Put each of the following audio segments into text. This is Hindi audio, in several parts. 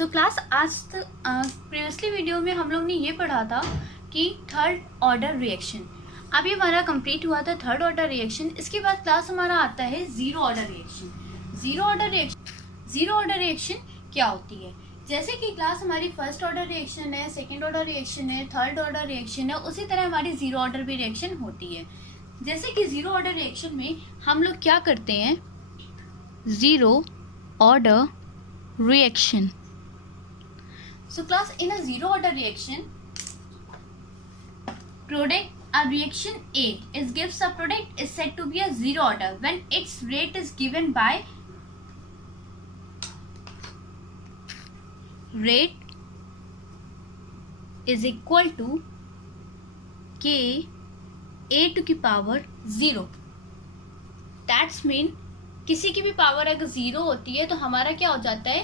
सो क्लास आज प्रीवियसली वीडियो में हम लोग ने ये पढ़ा था कि थर्ड ऑर्डर रिएक्शन। अभी हमारा कंप्लीट हुआ था थर्ड ऑर्डर रिएक्शन। इसके बाद क्लास हमारा आता है zero order reaction. Zero order reaction क्या होती है? जैसे कि क्लास हमारी फर्स्ट ऑर्डर रिएक्शन है, सेकेंड ऑर्डर रिएक्शन है, थर्ड ऑर्डर रिएक्शन है, उसी तरह हमारी जीरो ऑर्डर भी रिएक्शन होती है। जैसे कि जीरो ऑर्डर रिएक्शन में हम लोग क्या करते हैं, zero order reaction. So class, in a zero order reaction, a reaction A gives a product is said to be a zero order when its rate is given by rate is equal to k a to the power 0. That's mean किसी की भी पावर अगर जीरो होती है तो हमारा क्या हो जाता है,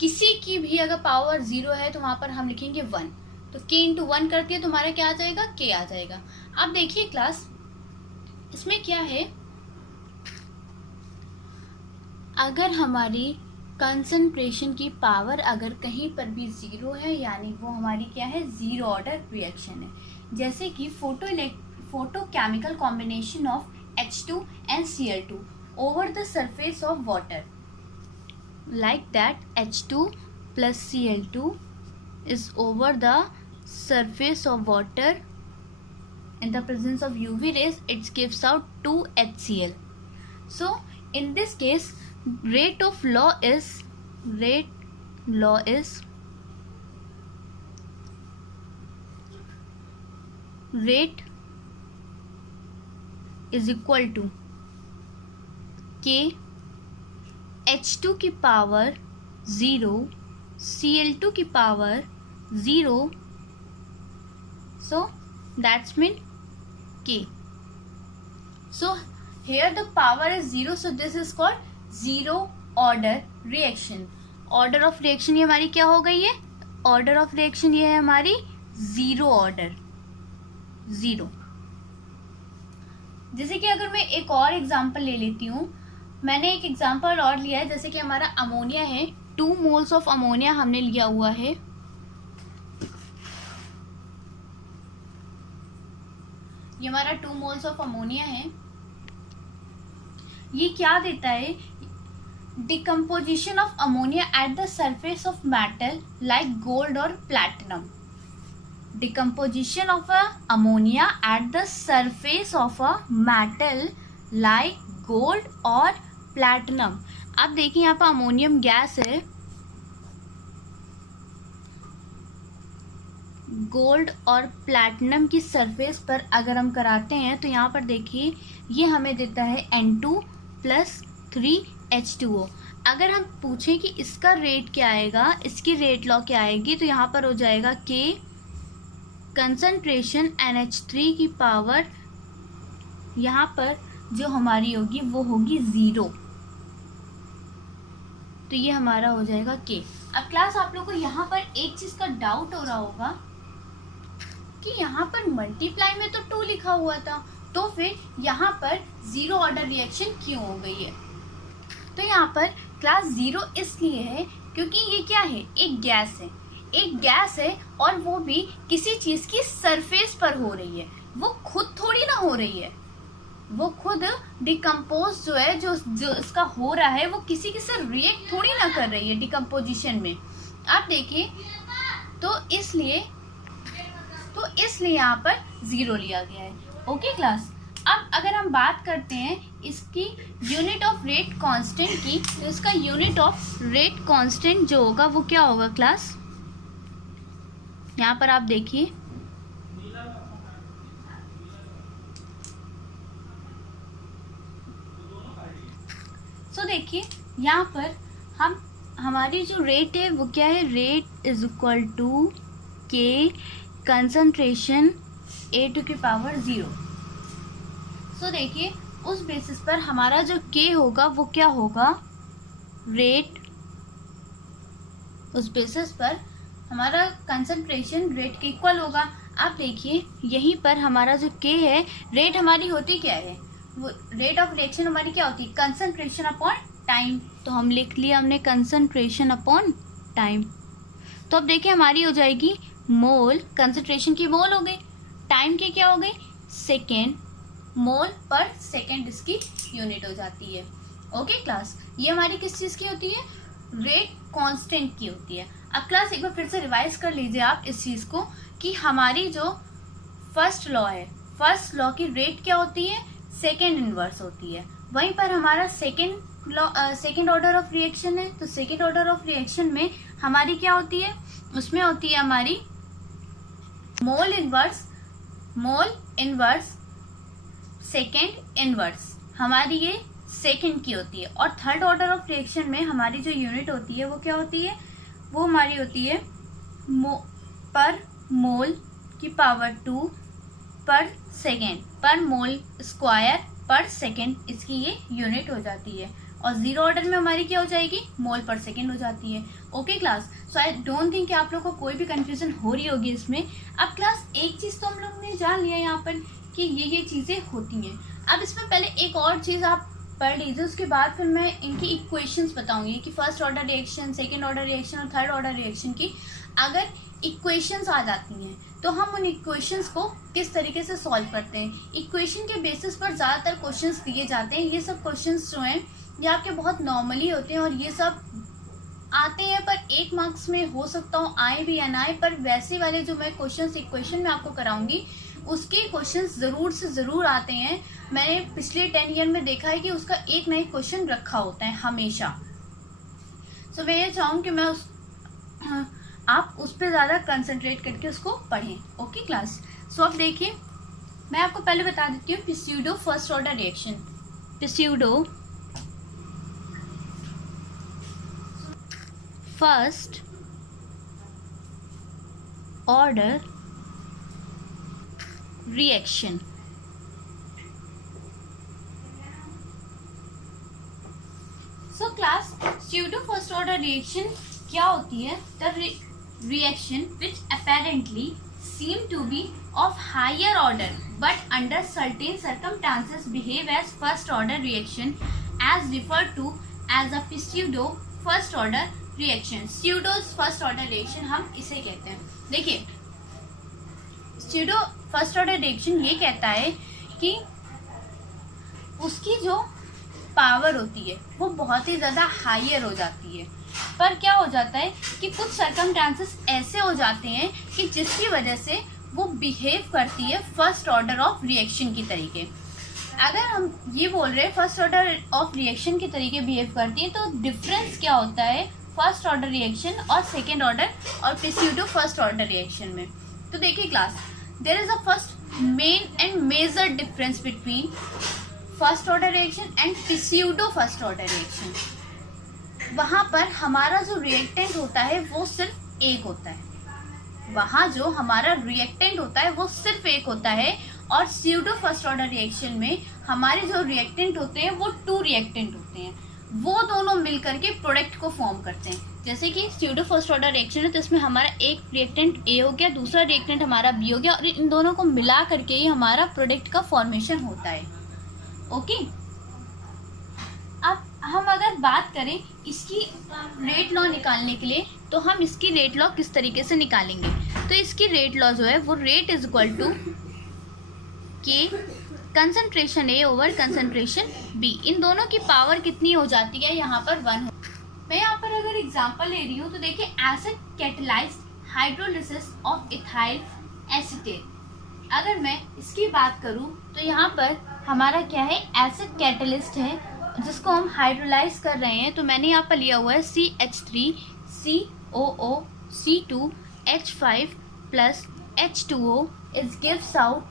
किसी की भी अगर पावर जीरो है तो वहां पर हम लिखेंगे 1, तो k इंटू 1 करती है तो हमारा क्या आ जाएगा, k आ जाएगा। अब देखिए क्लास, इसमें क्या है, अगर हमारी कंसंट्रेशन की पावर अगर कहीं पर भी जीरो है यानी वो हमारी क्या है, जीरो ऑर्डर रिएक्शन है। जैसे कि photochemical combination of H2 and Cl2 over the surface of water, like that H2 plus Cl2 is over the surface of water in the presence of UV rays, it gives out 2HCl. So in this case rate is equal to k H2 की पावर 0 Cl2 की power 0, so that's mean k. So here the power is 0, so this is called zero order reaction. Order of reaction ये हमारी क्या हो गई है, order of reaction ये है हमारी जीरो ऑर्डर, जीरो। जैसे कि अगर मैं एक और एग्जांपल ले लेती हूँ, मैंने एक एग्जांपल और लिया है। जैसे कि हमारा अमोनिया है, 2 मोल्स ऑफ अमोनिया हमने लिया हुआ है। ये हमारा 2 मोल्स ऑफ अमोनिया है। ये क्या देता है, decomposition of ammonia at the surface of metal like gold और platinum. Decomposition of ammonia at the surface of a metal like gold और platinum। अब देखिए यहाँ पर अमोनियम गैस है, गोल्ड और प्लैटिनम की सरफेस पर अगर हम कराते हैं तो यहाँ पर देखिए ये हमें देता है N2 प्लस 3H2O। अगर हम पूछें कि इसका रेट क्या आएगा, इसकी रेट लॉ क्या आएगी, तो यहाँ पर हो जाएगा K कंसंट्रेशन NH3 की पावर यहाँ पर जो हमारी होगी वो होगी 0, तो ये हमारा हो जाएगा K। अब क्लास आप लोग को यहाँ पर एक चीज का डाउट हो रहा होगा कि यहाँ पर मल्टीप्लाई में तो 2 लिखा हुआ था, तो फिर यहाँ पर जीरो ऑर्डर रिएक्शन क्यों हो गई है? तो यहाँ पर क्लास जीरो इसलिए है क्योंकि ये क्या है, एक गैस है और वो भी किसी चीज की सरफेस पर हो रही है। वो खुद थोड़ी ना हो रही है, वो खुद डिकम्पोज जो है जो इसका हो रहा है वो किसी के साथ रिएक्ट थोड़ी ना कर रही है डिकम्पोजिशन में। आप देखिए, तो इसलिए यहाँ पर जीरो लिया गया है। ओके क्लास, अब अगर हम बात करते हैं इसकी यूनिट ऑफ रेट कांस्टेंट की, तो इसका यूनिट ऑफ रेट कांस्टेंट जो होगा वो क्या होगा क्लास, यहाँ पर आप देखिए, देखिए यहाँ पर हमारी जो रेट है वो क्या है, रेट इज इक्वल टू के कंसंट्रेशन A टू की पावर 0। देखिए उस बेसिस पर हमारा जो K होगा वो क्या होगा, रेट, उस बेसिस पर हमारा कंसंट्रेशन रेट के इक्वल होगा। अब देखिए यहीं पर हमारा जो K है, रेट हमारी होती क्या है, वो रेट ऑफ रिएक्शन हमारी क्या होती है, कंसंट्रेशन अपॉन टाइम, तो हम लिख लिया हमने कंसंट्रेशन अपॉन टाइम। तो अब देखिए हमारी हो जाएगी मोल, कंसंट्रेशन की मोल हो गई, टाइम की क्या हो गई सेकेंड, मोल पर सेकेंड इसकी यूनिट हो जाती है। ओके क्लास, ये हमारी किस चीज़ की होती है, रेट कांस्टेंट की होती है। अब क्लास एक बार फिर से रिवाइज कर लीजिए आप इस चीज़ को कि हमारी जो फर्स्ट लॉ है, फर्स्ट लॉ की रेट क्या होती है, सेकेंड इनवर्स होती है। वहीं पर हमारा second law second order of reaction है, तो सेकेंड ऑर्डर ऑफ रिएक्शन में हमारी क्या होती है, उसमें होती है हमारी मोल इनवर्स सेकेंड इनवर्स, हमारी ये सेकेंड की होती है। और थर्ड ऑर्डर ऑफ रिएक्शन में हमारी जो यूनिट होती है वो क्या होती है, वो हमारी होती है पर मोल की पावर 2 पर सेकेंड, पर मोल स्क्वायर पर सेकेंड, इसकी ये यूनिट हो जाती है। और जीरो ऑर्डर में हमारी क्या हो जाएगी, मोल पर सेकेंड हो जाती है। Okay class, so I don't think कि आप लोग को कोई भी कंफ्यूजन हो रही होगी इसमें। अब क्लास एक चीज़ तो हम लोग ने जान लिया यहाँ पर कि ये चीज़ें होती हैं। अब इसमें पहले एक और चीज़ आप पढ़ लीजिए, उसके बाद फिर मैं इनकी इक्वेशंस बताऊंगी कि first order reaction, second order reaction और थर्ड ऑर्डर रिएक्शन की अगर इक्वेशंस आ जाती हैं तो हम उन इक्वेशंस को किस तरीके से सॉल्व करते हैं। इक्वेशन के बेसिस पर ज़्यादातर क्वेश्चंस दिए जाते हैं। ये सब क्वेश्चंस जो हैं ये आपके बहुत नॉर्मली होते हैं और ये सब आते हैं, पर 1 मार्क्स में हो सकता हो आए भी या ना आए, पर वैसे वाले जो मैं क्वेश्चंस इक्वेशन में आपको कराऊंगी उसके क्वेश्चंस ज़रूर से ज़रूर आते हैं। मैंने पिछले 10 ईयर में देखा है कि उसका एक नया क्वेश्चन रखा होता है हमेशा। सो मैं ये चाहूँ कि मैं आप उस पर ज़्यादा कंसंट्रेट करके उसको पढ़ें। ओके क्लास, सो अब देखिए मैं आपको पहले बता देती हूँ pseudo first order reaction. Pseudo first order reaction. So class pseudo first order reaction क्या होती है, the reaction which apparently seem to be of higher order but under certain circumstances behave as first order reaction as referred to as a pseudo first order reaction। pseudo first order reaction हम इसे कहते हैं। देखिए pseudo first order reaction ये कहता है कि उसकी जो पावर होती है वो बहुत ही ज़्यादा हायर हो जाती है, पर क्या हो जाता है कि कुछ सर्कमस्टांसेस ऐसे हो जाते हैं कि जिसकी वजह से वो बिहेव करती है फर्स्ट ऑर्डर ऑफ रिएक्शन की तरीके। अगर हम ये बोल रहे हैं फर्स्ट ऑर्डर ऑफ रिएक्शन के तरीके बिहेव करती है, तो डिफरेंस क्या होता है फर्स्ट ऑर्डर रिएक्शन और सेकेंड ऑर्डर और प्यूसिडो फर्स्ट ऑर्डर रिएक्शन में। तो देखिए class, there is a first main and major difference between first order reaction and pseudo first order reaction. वहाँ पर हमारा जो रिएक्टेंट होता है वो सिर्फ एक होता है, वहाँ जो हमारा रिएक्टेंट होता है वो सिर्फ एक होता है, और स्यूडो फर्स्ट ऑर्डर रिएक्शन में हमारे जो रिएक्टेंट होते हैं वो 2 रिएक्टेंट होते हैं, वो दोनों मिलकर के प्रोडक्ट को फॉर्म करते हैं। जैसे कि स्यूडो फर्स्ट ऑर्डर रिएक्शन है तो इसमें हमारा एक रिएक्टेंट ए हो गया, दूसरा रिएक्टेंट हमारा बी हो गया, और इन दोनों को मिला करके ही हमारा प्रोडक्ट का फॉर्मेशन होता है। ओके, अब हम अगर बात करें इसकी रेट लॉ निकालने के लिए, तो हम इसकी रेट लॉ किस तरीके से निकालेंगे। तो इसकी रेट लॉ जो है वो रेट इज इक्वल टू के कंसंट्रेशन ए ओवर कंसंट्रेशन बी। इन दोनों की पावर कितनी हो जाती है, यहाँ पर 1 हो। मैं यहाँ पर अगर एग्जांपल ले रही हूँ तो देखिए acid catalysed hydrolysis of ethyl acetate. अगर मैं इसकी बात करूँ तो यहाँ पर हमारा क्या है, एसिड कैटलिस्ट है जिसको हम हाइड्रोलाइज कर रहे हैं। तो मैंने यहाँ पर लिया हुआ है CH3 COO C2 H5 plus H2O is gives out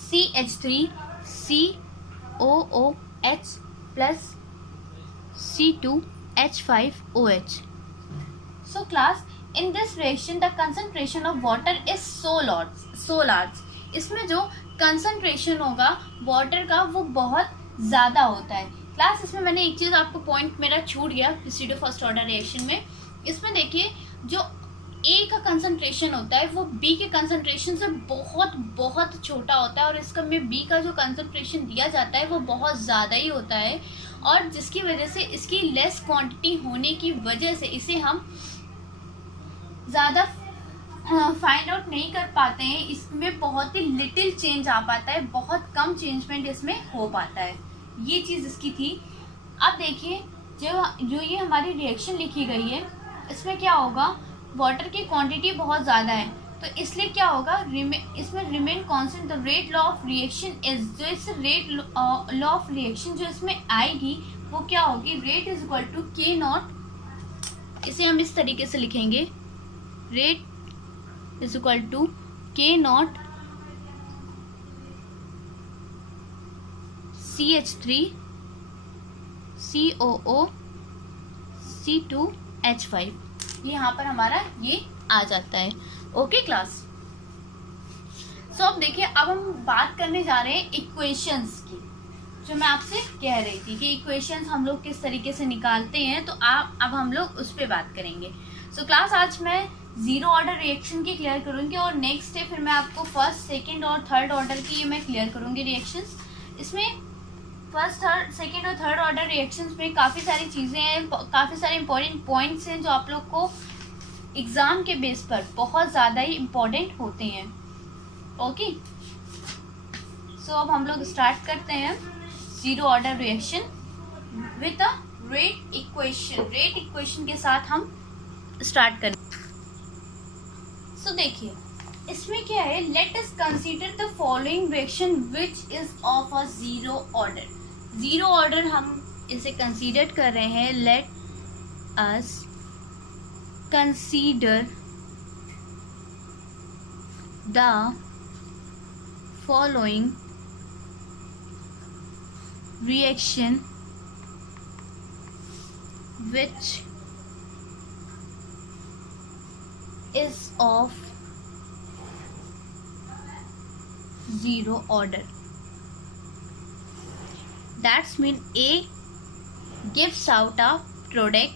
CH3 COOH plus C2 H5OH. So class, in this reaction the concentration of water is so large. इसमें जो कंसंट्रेशन होगा वाटर का वो बहुत ज़्यादा होता है। क्लास, इसमें मैंने एक चीज़ आपको पॉइंट मेरा छूट गया प्यूसिडो फर्स्ट ऑर्डर रिएक्शन में। इसमें देखिए जो ए का कंसंट्रेशन होता है वो बी के कंसंट्रेशन से बहुत बहुत छोटा होता है, और इसका में बी का जो कंसंट्रेशन दिया जाता है वो बहुत ज़्यादा ही होता है, और जिसकी वजह से इसकी लेस क्वांटिटी होने की वजह से इसे हम ज़्यादा फाइंड आउट नहीं कर पाते हैं। इसमें बहुत ही लिटिल चेंज आ पाता है, बहुत कम चेंजमेंट इसमें हो पाता है। ये चीज़ इसकी थी। अब देखिए जो ये हमारी रिएक्शन लिखी गई है इसमें क्या होगा, वाटर की क्वांटिटी बहुत ज़्यादा है तो इसलिए क्या होगा, इसमें remain constant the rate law of reaction is, जो इस रेट लॉ ऑफ रिएक्शन जो इसमें आएगी वो क्या होगी, रेट इज इक्वल टू के नॉट। इसे हम इस तरीके से लिखेंगे, रेट इज इक्वल टू के नॉट CH3 COO C2H5। ये यहाँ पर हमारा ये आ जाता है। ओके क्लास, सो अब देखिए, अब हम बात करने जा रहे हैं इक्वेशंस की, जो मैं आपसे कह रही थी कि इक्वेशंस हम लोग किस तरीके से निकालते हैं, तो अब हम लोग उस पर बात करेंगे। सो क्लास, आज मैं जीरो ऑर्डर रिएक्शन की क्लियर करूँगी, और नेक्स्ट डे फिर मैं आपको फर्स्ट, सेकेंड और थर्ड ऑर्डर की मैं क्लियर करूँगी रिएक्शंस। इसमें फर्स्ट, थर्ड, सेकेंड और थर्ड ऑर्डर रिएक्शंस में काफ़ी सारी चीज़ें हैं, काफ़ी सारे इंपॉर्टेंट पॉइंट्स हैं जो आप लोग को एग्ज़ाम के बेस पर बहुत ज़्यादा ही इम्पोर्टेंट होते हैं। ओके, सो अब हम लोग स्टार्ट करते हैं zero order reaction with a rate equation. Rate equation के साथ हम स्टार्ट करें। सो देखिए, इसमें क्या है, let us consider the following reaction which is of a zero order. Zero order हम इसे कंसीडर कर रहे हैं। Let us consider the following reaction which is of zero order. That's mean A gives out a product।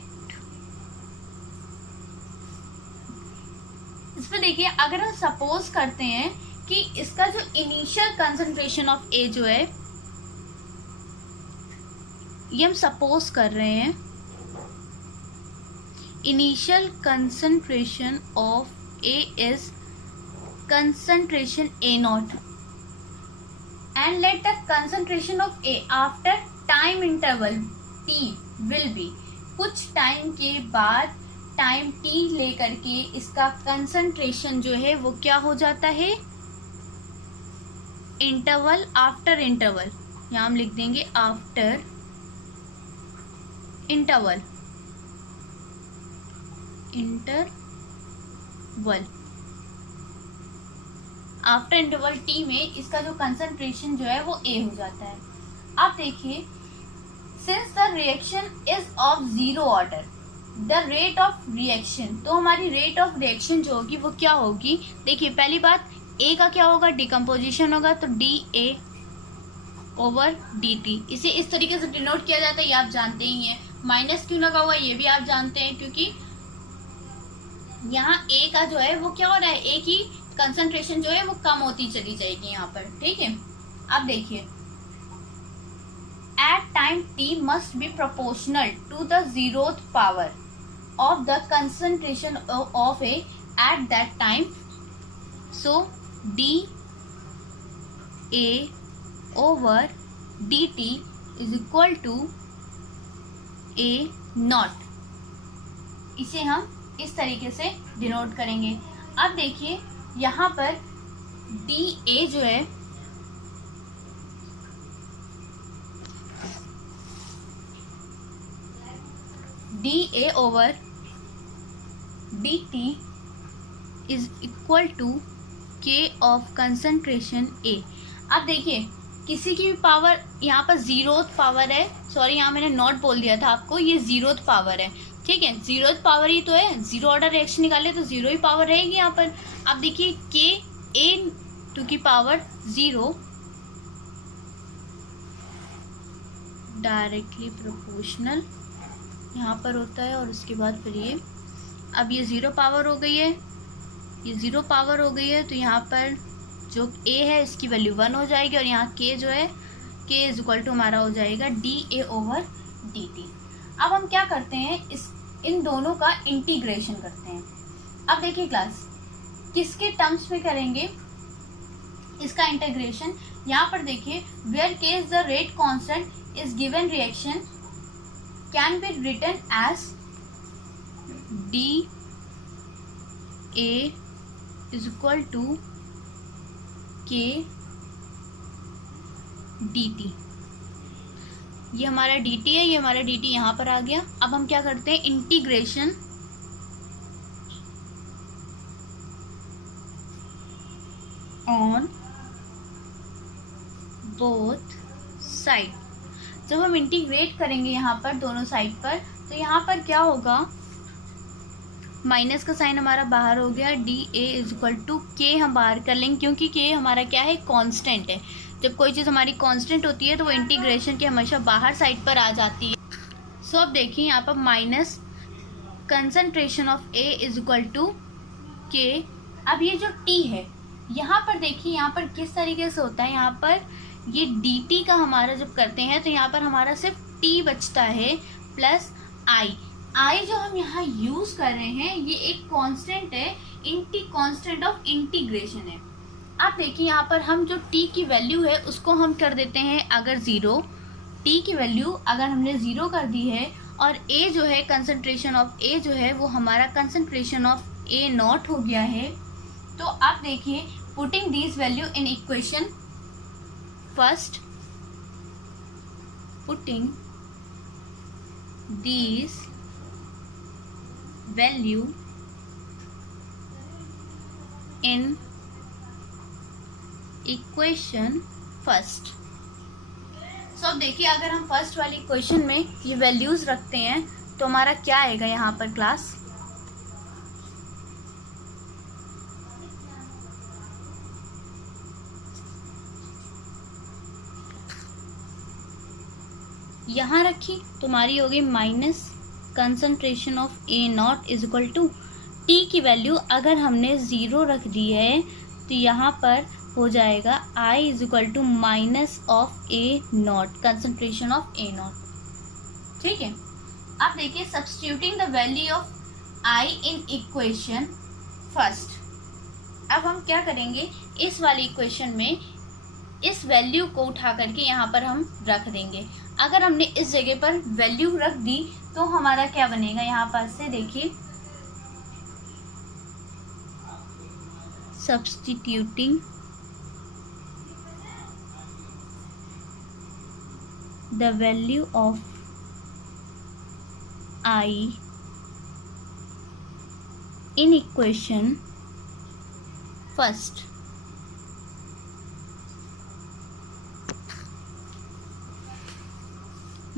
इसमें देखिए, अगर हम सपोज करते हैं कि इसका जो इनिशियल कंसंट्रेशन ऑफ A जो है, ये हम सपोज कर रहे हैं, initial concentration of A is concentration A naught, and let the concentration of A after time interval T will be, कुछ टाइम के बाद टाइम T लेकर के इसका कंसंट्रेशन जो है वो क्या हो जाता है, इंटरवल आफ्टर इंटरवल, यहाँ हम लिख देंगे after interval, after interval T में इसका जो कंसंट्रेशन जो है वो A हो जाता है। अब देखिए, since the reaction is of zero order, the rate of reaction, तो हमारी रेट ऑफ रिएक्शन जो होगी वो क्या होगी, देखिए पहली बात A का क्या होगा, डिकम्पोजिशन होगा, तो DA ओवर DT। इसे इस तरीके से डिनोट किया जाता है, ये आप जानते ही हैं। माइनस क्यों लगा हुआ ये भी आप जानते हैं, क्योंकि यहाँ A का जो है वो क्या हो रहा है, A की कंसंट्रेशन जो है वो कम होती चली जाएगी यहाँ पर। ठीक है, अब देखिए, at time T must be proportional to the zeroth power of the concentration of A at that time. So DA over DT is equal to A naught. इसे हम इस तरीके से डिनोट करेंगे। अब देखिए, यहाँ पर DA जो है, DA over DT is equal to K of concentration A। अब देखिए, किसी की भी पावर यहाँ पर जीरोथ पावर है, सॉरी यहाँ मैंने नॉट बोल दिया था आपको, ये जीरोथ पावर है। ठीक है, जीरोथ पावर ही तो है, जीरो ऑर्डर रिएक्शन निकाले तो जीरो ही पावर रहेगी यहाँ पर। अब देखिए, K A टू की पावर जीरो डायरेक्टली प्रोपोर्शनल यहाँ पर होता है, और उसके बाद फिर ये अब ये 0 पावर हो गई है, ये 0 पावर हो गई है, तो यहाँ पर जो a है इसकी वैल्यू 1 हो जाएगी और यहाँ k जो है k इज इक्वल टू हमारा हो जाएगा dA/dt। अब हम क्या करते हैं, इन दोनों का इंटीग्रेशन करते हैं। अब देखिए क्लास, किसके टर्म्स में करेंगे इसका इंटीग्रेशन। यहाँ पर देखिए, where k is the rate constant is given reaction can be written as dA is equal to k dt। ये हमारा dt है, ये हमारा dt यहाँ पर आ गया। अब हम क्या करते हैं, इंटीग्रेशन ऑन बोथ साइड। जब हम इंटीग्रेट करेंगे यहाँ पर दोनों साइड पर, तो यहाँ पर क्या होगा, माइनस का साइन हमारा बाहर हो गया, dA is equal to k हम बाहर कर लेंगे, क्योंकि k हमारा क्या है, कांस्टेंट है। जब कोई चीज़ हमारी कांस्टेंट होती है तो वो इंटीग्रेशन के हमेशा बाहर साइड पर आ जाती है। सो अब देखिए यहाँ पर minus concentration of A is equal to k। अब ये जो t है, यहाँ पर देखिए, यहाँ पर किस तरीके से होता है, यहाँ पर ये dt का हमारा जब करते हैं तो यहाँ पर हमारा सिर्फ t बचता है प्लस i जो हम यहाँ यूज कर रहे हैं ये एक कांस्टेंट है, कांस्टेंट ऑफ इंटीग्रेशन है। आप देखिए यहाँ पर हम जो t की वैल्यू है उसको हम कर देते हैं अगर 0, t की वैल्यू अगर हमने 0 कर दी है, और a जो है कंसंट्रेशन ऑफ A जो है वो हमारा कंसंट्रेशन ऑफ A0 हो गया है। तो आप देखिए, putting this value in equation first, putting this value in equation first. So अब देखिए, अगर हम फर्स्ट वाली इक्वेशन में ये वैल्यूज रखते हैं तो हमारा क्या आएगा यहाँ पर क्लास, यहाँ रखी तो हमारी होगी minus concentration of A0 is equal to t की वैल्यू अगर हमने 0 रख दी है तो यहाँ पर हो जाएगा I is equal to minus of A0, concentration of A0। ठीक है, अब देखिए, substituting the value of I in equation first. अब हम क्या करेंगे, इस वाली इक्वेशन में इस वैल्यू को उठा करके यहाँ पर हम रख देंगे। अगर हमने इस जगह पर वैल्यू रख दी तो हमारा क्या बनेगा, यहाँ पर से देखिए, substituting the value of I in equation first.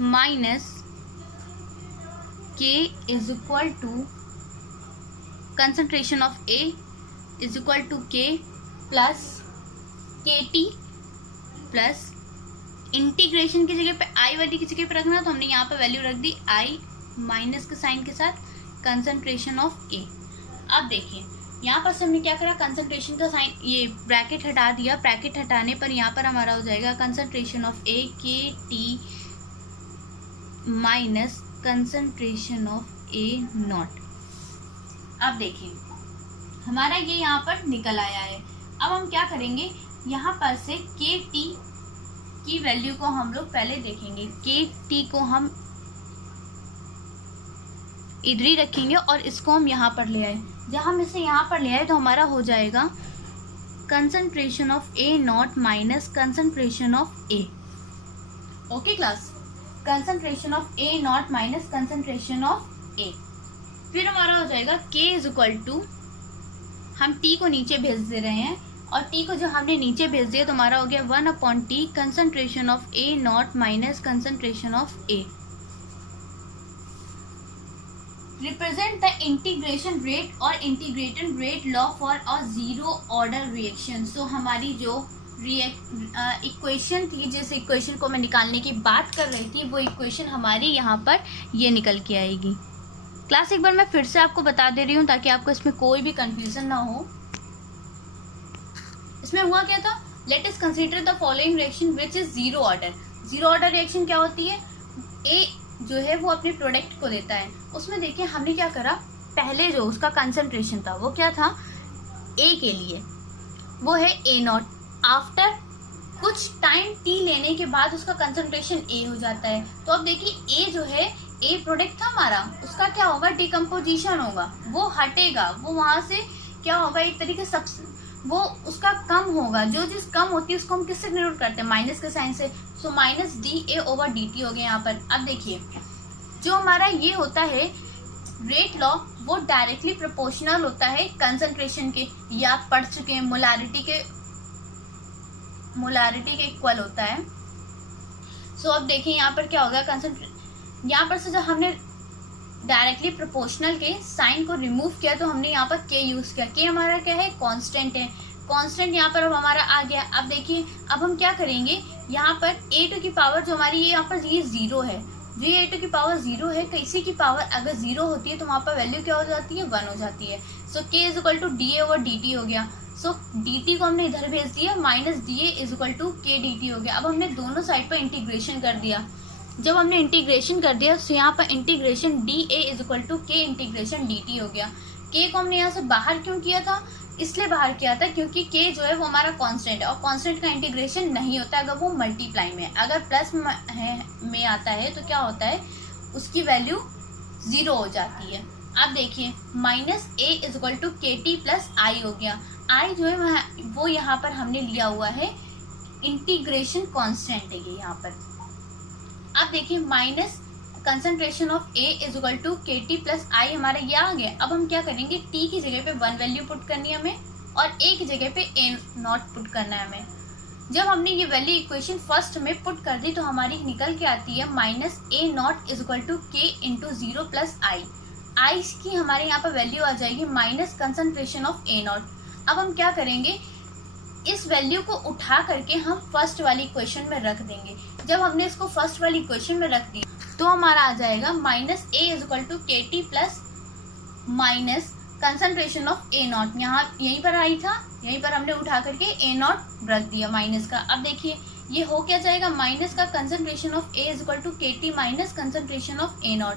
Minus k is equal to concentration of A is equal to k plus KT plus integration की जगह पे I वाली की जगह पे रखना, तो हमने यहाँ पे वैल्यू रख दी I माइनस के साइन के साथ कंसंट्रेशन ऑफ A। अब देखिए, यहाँ पर से हमने क्या करा, कंसंट्रेशन का साइन, ये ब्रैकेट हटा दिया, ब्रैकेट हटाने पर यहाँ पर हमारा हो जाएगा concentration of A KT minus concentration of A0। अब देखिए, हमारा ये यहाँ पर निकल आया है। अब हम क्या करेंगे, यहाँ पर से KT की वैल्यू को हम लोग पहले देखेंगे। KT को हम इधर ही रखेंगे और इसको हम यहाँ पर ले आए। जब हम इसे यहाँ पर ले आए तो हमारा हो जाएगा concentration of A0 minus concentration of A। Okay class, concentration of A0 minus concentration of A। फिर हमारा हो जाएगा K इज इक्वल टू, हम T को नीचे भेज दे रहे हैं और T को जो हमने नीचे भेज दिया तो हमारा हो गया 1/T concentration of A0 minus concentration of A। Represent the integration rate और integrated rate law for a zero order reaction. So हमारी जो इक्वेशन थी, जिस इक्वेशन को मैं निकालने की बात कर रही थी, वो इक्वेशन हमारी यहाँ पर ये निकल के आएगी। क्लास एक बार मैं फिर से आपको बता दे रही हूँ ताकि आपको इसमें कोई भी कंफ्यूजन ना हो। इसमें हुआ क्या था, let us consider the following reaction which is zero order. Zero order reaction क्या होती है, ए जो है वो अपने प्रोडक्ट को देता है। उसमें देखिए हमने क्या करा, पहले जो उसका कंसंट्रेशन था वो क्या था, ए के लिए वो है ए नॉट। आफ्टर कुछ टाइम टी लेने के बाद उसका कंसंट्रेशन ए हो जाता है। तो अब देखिए ए जो है, ए प्रोडक्ट था हमारा, उसका क्या होगा, डिकम्पोजिशन होगा, वो हटेगा, वो वहां से क्या होगा, एक तरीके से वो उसका कम होगा। जो चीज कम होती है उसको हम किससे डिनोट करते हैं, माइनस के साइन से। So minus d A over d t हो गया यहाँ पर। अब देखिए जो हमारा ये होता है रेट लॉ, वो डायरेक्टली प्रोपोर्शनल होता है कंसंट्रेशन के, या आप पढ़ चुके हैं मोलारिटी के इक्वल होता है। सो अब देखिए यहाँ पर क्या होगा, यहाँ पर से जब हमने डायरेक्टली प्रोपोर्शनल के साइन को रिमूव किया तो हमने यहाँ पर के यूज किया। के हमारा क्या है, कांस्टेंट है। कांस्टेंट यहाँ पर अब हमारा आ गया। अब देखिए अब हम क्या करेंगे, यहाँ पर ए टू की पावर जो हमारी यहाँ पर ये जीरो है, जो ये ए टू की पावर जीरो है, किसी की पावर अगर जीरो होती है तो वहाँ पर वैल्यू क्या हो जाती है, 1 हो जाती है। So k is equal to d A over d t हो गया। सो डी टी को हमने इधर भेज दिया, minus d A is equal to k d t हो गया। अब हमने दोनों साइड पर इंटीग्रेशन कर दिया। जब हमने इंटीग्रेशन कर दिया तो यहाँ पर integration d A is equal to k integration d t हो गया। के को हमने यहाँ से बाहर क्यों किया था, इसलिए बाहर किया था क्योंकि के जो है वो हमारा कांस्टेंट है और कांस्टेंट का इंटीग्रेशन नहीं होता अगर वो मल्टीप्लाई में है। अगर प्लस में आता है तो क्या होता है, उसकी वैल्यू 0 हो जाती है। अब देखिए minus A is equal to के टी प्लस आई हो गया। आई जो है वो यहाँ पर हमने लिया हुआ है इंटीग्रेशन कांस्टेंट है ये यहाँ पर। अब देखिए minus concentration of A is equal to के टी प्लस आई हमारा ये आ गया। अब हम क्या करेंगे, टी की जगह पे 1 वैल्यू पुट करनी है हमें और ए की जगह पे ए नॉट पुट करना है हमें। जब हमने ये वैल्यू इक्वेशन फर्स्ट में पुट कर दी तो हमारी निकल के आती है minus A naught is equal to k into 0 plus I. I की हमारे यहाँ पर वैल्यू आ जाएगी minus concentration of A naught. अब हम क्या करेंगे, इस वैल्यू को उठा करके हम फर्स्ट वाली इक्वेशन में रख देंगे। जब हमने इसको फर्स्ट वाली इक्वेशन में रख दिया तो हमारा आ जाएगा minus A is equal to के T plus minus concentration of A naught. यहाँ यहीं पर आई था, यहीं पर हमने उठा करके ए नॉट रख दिया माइनस का। अब देखिए ये हो क्या जाएगा, माइनस का concentration of A is equal to के T minus concentration of A naught.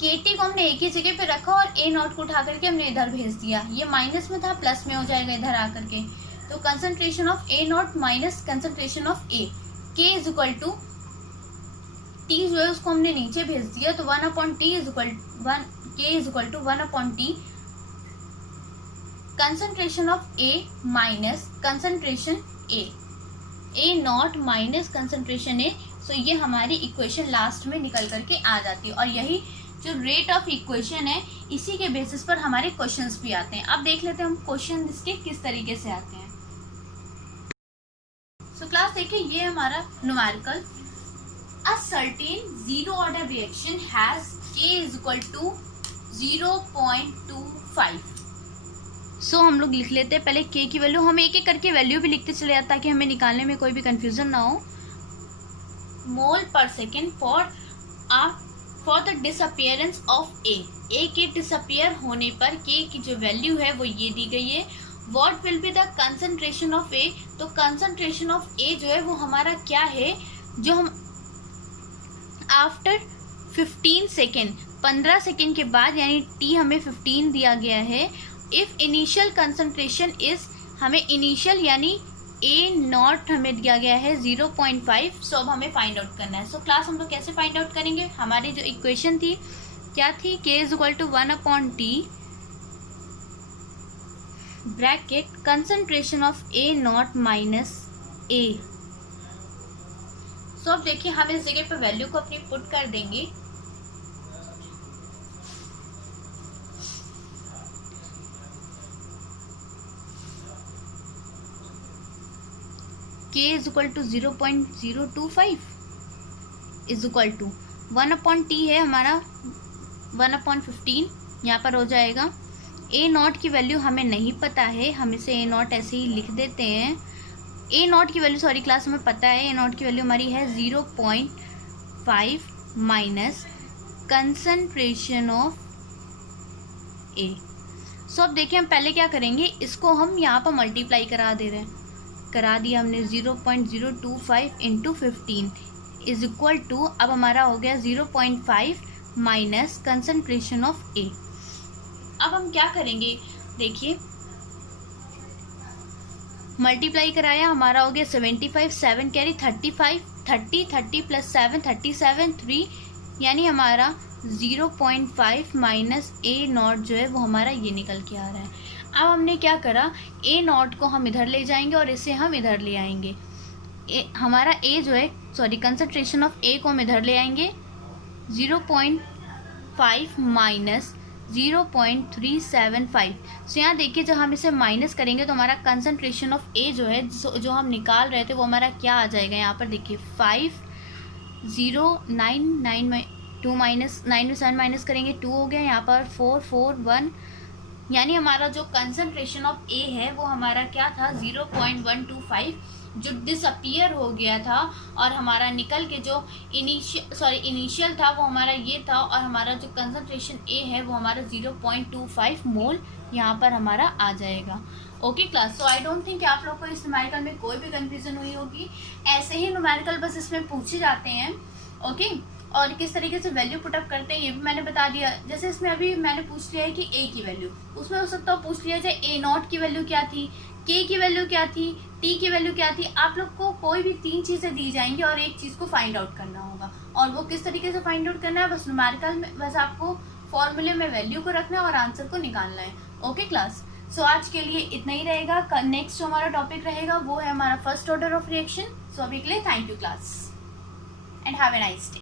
K T को हमने एक ही जगह पे रखा और ए नॉट को उठा करके हमने इधर भेज दिया। ये माइनस में था, प्लस में हो जाएगा इधर आकर के। तो concentration of A naught minus concentration of A, K is equal to T जो है उसको हमने नीचे भेज दिया तो 1 upon T is equal 1, K is equal to 1 upon T concentration of A minus concentration A naught minus concentration A. So ये हमारी इक्वेशन लास्ट में निकल करके आ जाती है और यही जो रेट ऑफ इक्वेशन है इसी के बेसिस पर हमारे क्वेश्चंस भी आते हैं। अब देख लेते हैं हम क्वेश्चन इसके किस तरीके से आते हैं। सो क्लास देखिए ये हमारा numerical, a certain zero order reaction has k is equal to 0.25। सो हम लोग लिख लेते हैं पहले k की वैल्यू, हम एक एक करके वैल्यू भी लिखते चले जाते ताकि हमें निकालने में कोई भी कंफ्यूजन ना हो। मोल पर second for the disappearance of A के डिसअपियर होने पर k की जो वैल्यू है वो ये दी गई है। What will be the concentration of A, तो कंसंट्रेशन ऑफ ए जो है वो हमारा क्या है, जो हम आफ्टर 15 सेकेंड 15 सेकेंड के बाद, यानी टी हमें 15 दिया गया है। इफ इनिशियल कंसंट्रेशन इज, हमें इनिशियल यानी ए नॉट हमें दिया गया है 0.5। सो अब हमें फाइंड आउट करना है। सो क्लास हम लोग कैसे फाइंड आउट करेंगे, हमारी जो इक्वेशन थी क्या थी, K is equal to 1 upon T bracket concentration of A naught minus A. So अब देखिए हम इस जगह पर वैल्यू को अपनी पुट कर देंगे। k is equal to 0.025 is equal to 1 upon t है हमारा 1 अपॉन 15 यहाँ पर हो जाएगा। ए नॉट की वैल्यू हमें नहीं पता है, हम इसे ए नॉट ऐसे ही लिख देते हैं। ए नॉट की वैल्यू सॉरी क्लास हमें पता है, ए नॉट की वैल्यू हमारी है 0.5 minus concentration of A. So अब देखिए हम पहले क्या करेंगे, इसको हम यहाँ पर मल्टीप्लाई करा दे रहे हैं, करा दिया हमने 0.025 इंटू 15 इज इक्वल टू, अब हमारा हो गया 0.5 माइनस कंसंट्रेशन ऑफ ए। अब हम क्या करेंगे, देखिए मल्टीप्लाई कराया, हमारा हो गया 75, 7 कैरी 35, 30 प्लस 7 37 3, यानी हमारा 0.5 माइनस ए नॉट जो है वो हमारा ये निकल के आ रहा है। अब हमने क्या करा, ए नॉट को हम इधर ले जाएंगे और इसे हम इधर ले आएंगे। हमारा ए जो है, सॉरी कंसंट्रेशन ऑफ ए को हम इधर ले आएंगे, 0.5 माइनस 0.375। सो यहाँ देखिए जब हम इसे माइनस करेंगे तो हमारा कंसंट्रेशन ऑफ ए जो है जो हम निकाल रहे थे वो हमारा क्या आ जाएगा, यहाँ पर देखिए 5099 2 माइनस 9 में 7 माइनस करेंगे 2 हो गया, यहाँ पर 441, यानी हमारा जो कंसंट्रेशन ऑफ ए है वो हमारा क्या था 0.125, जो डिसअपियर हो गया था, और हमारा निकल के जो इनिशियल था वो हमारा ये था, और हमारा जो कंसंट्रेशन ए है वो हमारा 0.25 मोल यहाँ पर हमारा आ जाएगा। Okay class, so I don't think आप लोग को इस न्यूमेरिकल में कोई भी कंफ्यूजन हुई होगी। ऐसे ही न्यूमेरिकल बस इसमें पूछे जाते हैं। ओके, और किस तरीके से वैल्यू पुटअप करते हैं ये भी मैंने बता दिया। जैसे इसमें अभी मैंने पूछ लिया है कि ए की वैल्यू, उसमें हो सकता है पूछ लिया जाए ए नॉट की वैल्यू क्या थी, के की वैल्यू क्या थी, टी की वैल्यू क्या थी। आप लोग को कोई भी 3 चीज़ें दी जाएंगी और एक चीज़ को फाइंड आउट करना होगा, और वो किस तरीके से फाइंड आउट करना है, बस न्यूमेरिकल में बस आपको फॉर्मूले में वैल्यू को रखना है और आंसर को निकालना है। ओके क्लास, सो आज के लिए इतना ही रहेगा। नेक्स्ट जो हमारा टॉपिक रहेगा वो है हमारा फर्स्ट ऑर्डर ऑफ रिएक्शन। सो अभी के लिए thank you class and have a nice day.